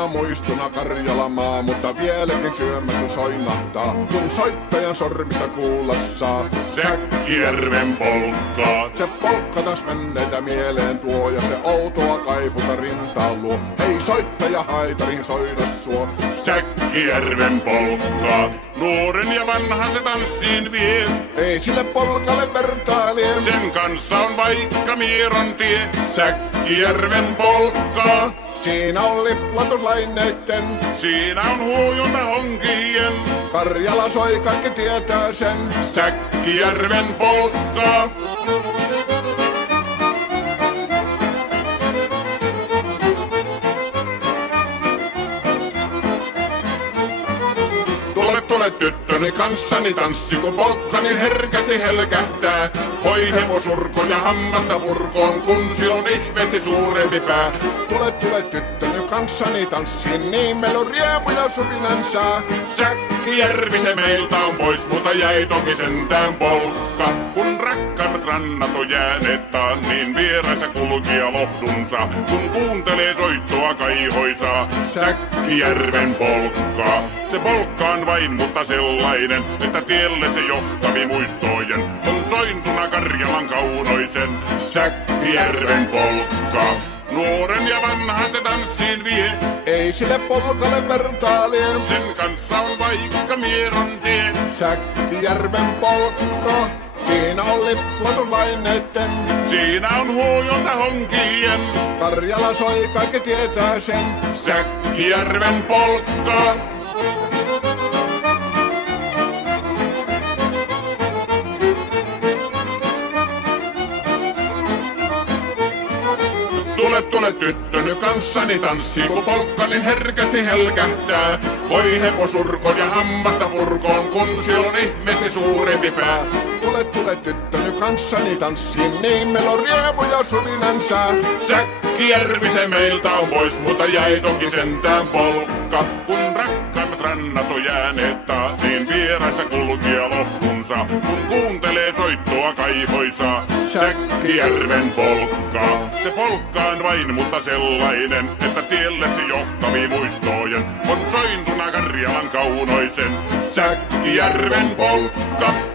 kauniina muistona Karjalamaa, mutta vieläkin syömässä soinahtaa, kun soittajan sormista kuulla saa Säkkijärven polkkaa. Se polkka taas menneitä mieleen tuo, ja se outoa kaiputa rintaan luo. Ei soittaja haitarin soida suo. Säkkijärven polkkaa. Nuoren ja vanhan se tanssiin vie. Ei sille polkalle vertailee. Sen kanssa on vaikka Mieron tie. Säkkijärven polkkaa. Siinä on liplatuslaineitten. Siinä on huojunta honkien. Karjala soi, kaikki tietää sen. Säkkijärven polkkaa. Tule tyttöni kanssani tanssi, kun polkkani herkäsi helkähtää. Hoi hevosurko ja hammasta purkoon, kun silloin ihmeesi suurempi pää. Tule tyttöni kanssani tanssiin, niin meillä on riemuja supinansaa. Säkkijärvi se meiltä on pois, mutta jäi toki sentään polkka. Kun rakkaimmat rannat on jääneet taan, niin vieraissa kulkija lohdunsa. Kun kuuntelee soittoa kaihoisaa, Säkkijärven polkkaa. Se polkkaan vain, mutta sellainen, että tielle se johtavi muistojen on sointuna Karjalan kaunoisen. Säkkijärven polkkaa. Nuoren ja vanhan se tanssiin vie. Ei sille polkalle vertailee. Sen kanssa on vaikka Mieron tie. Säkkijärven polkka. Siinä on liplatuslaineitten. Siinä on huojunta honkien. Karjala soi, kaikki tietää sen. Säkkijärven polkkaa. Tule tyttöny kanssani tanssi, kun polkkani herkästi helkähtää. Hoi hevosurkon ja hammasta purkoon, kun silloin ihmeesi suurempi pää. Tule tyttöny kanssani tanssiin, niin meillä on riemuja suvinansaa. Säkkijärvi se meiltä on pois, mutta jäi toki sentään polkka. Kun rakkaimmat rannat on jääneet taa, niin vieraissa kulkija lohtunsa. Kun kuuntelee soittoa kaihoisaa, Säkkijärven polkkaa. Se polkkaan vain, mutta sellainen, että tiellesi johtavi muistojen on sointuna Karjalan kaunoisen. Säkkijärven polkka.